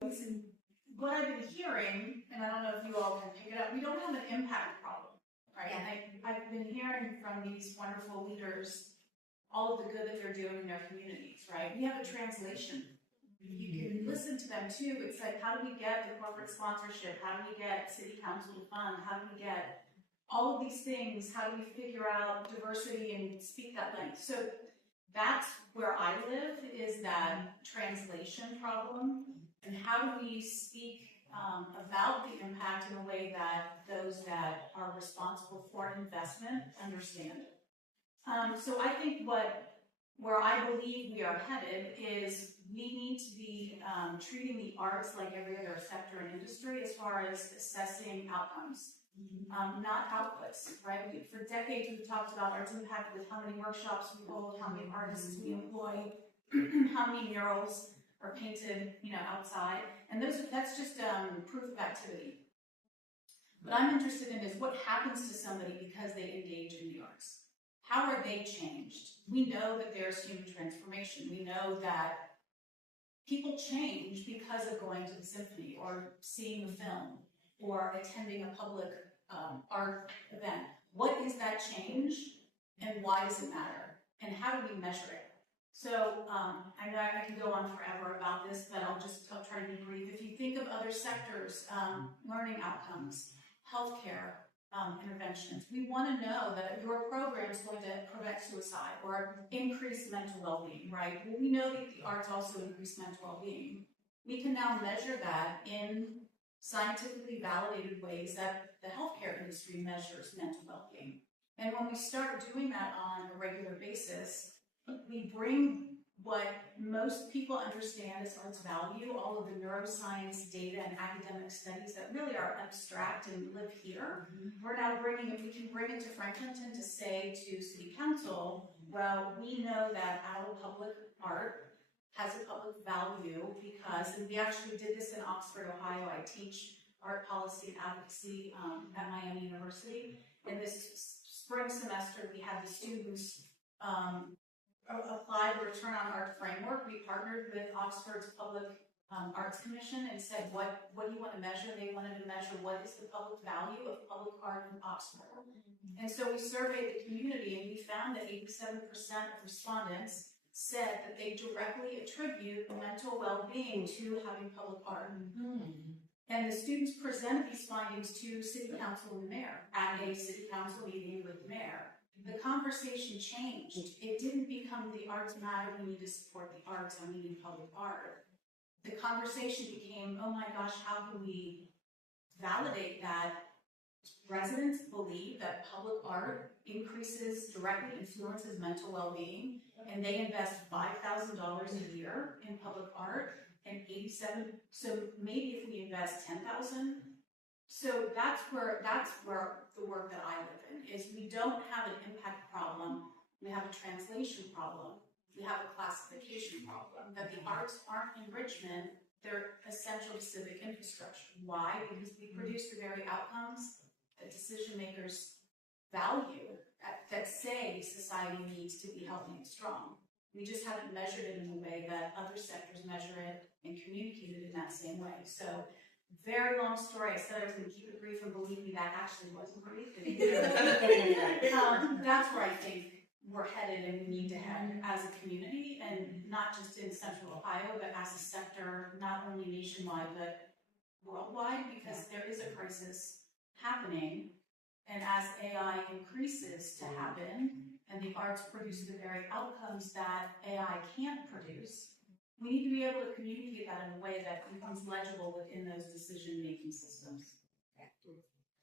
What I've been hearing, and I don't know if you all can pick it up, we don't have an impact problem, right? Yeah. And I've been hearing from these wonderful leaders all of the good that they're doing in their communities, right? We have a translation. You can listen to them too. It's like, how do we get the corporate sponsorship? How do we get city council to fund? How do we get all of these things? How do we figure out diversity and speak that language? So that's where I live, is that translation problem. And how do we speak about the impact in a way that those that are responsible for investment understand it? So I think where I believe we are headed is we need to be treating the arts like every other sector and industry as far as assessing outcomes, not outputs, right? For decades we've talked about arts impact with how many workshops we hold, how many artists we employ, how many murals are painted, outside, and that's just proof of activity. What I'm interested in is what happens to somebody because they engage in the arts. How are they changed? We know that there's human transformation. We know that people change because of going to the symphony or seeing a film or attending a public art event. What is that change and why does it matter? And how do we measure it? So I know I can go on forever about this, but I'll try to be brief. If you think of other sectors, learning outcomes, healthcare, interventions, we want to know that your program is going to prevent suicide or increase mental well-being, right? Well, we know that the arts also increase mental well-being. We can now measure that in scientifically validated ways that the healthcare industry measures mental well-being. And when we start doing that on a regular basis, we bring what most people understand as arts value, all of the neuroscience data and academic studies that really are abstract and live here. We're now bringing it, we can bring it to Franklinton to say to City Council, well, we know that our public art has a public value because, and we actually did this in Oxford, Ohio. I teach art policy and advocacy at Miami University. And this spring semester, we had the students apply the Return on Art framework. We partnered with Oxford's Public Arts Commission and said, what do you want to measure? They wanted to measure what is the public value of public art in Oxford. And so we surveyed the community and we found that 87% of respondents said that they directly attribute mental well-being to having public art. And the students presented these findings to City Council and the mayor at a City Council meeting with the mayor. The conversation changed. It didn't become the arts matter, we need to support the arts, and we need public art. The conversation became, oh my gosh, how can we validate that residents believe that public art directly influences mental well-being, and they invest $5,000 a year in public art, and 87, so maybe if we invest 10,000, so that's where the work that I live in is. We don't have an impact problem, we have a translation problem, we have a classification problem, that the arts aren't enrichment, they're essential to civic infrastructure. Why? Because we produce the very outcomes that decision makers value, that say society needs to be healthy and strong. We just haven't measured it in the way that other sectors measure it and communicate it in that same way. So, very long story. I said I was going to keep it brief, and believe me, that actually wasn't brief. That's where I think we're headed and we need to head as a community, and not just in Central Ohio, but as a sector, not only nationwide, but worldwide, because there is a crisis happening. And as AI increases to happen, and the arts produce the very outcomes that AI can't produce, we need to be able to communicate that in a way that becomes legible within those decision-making systems.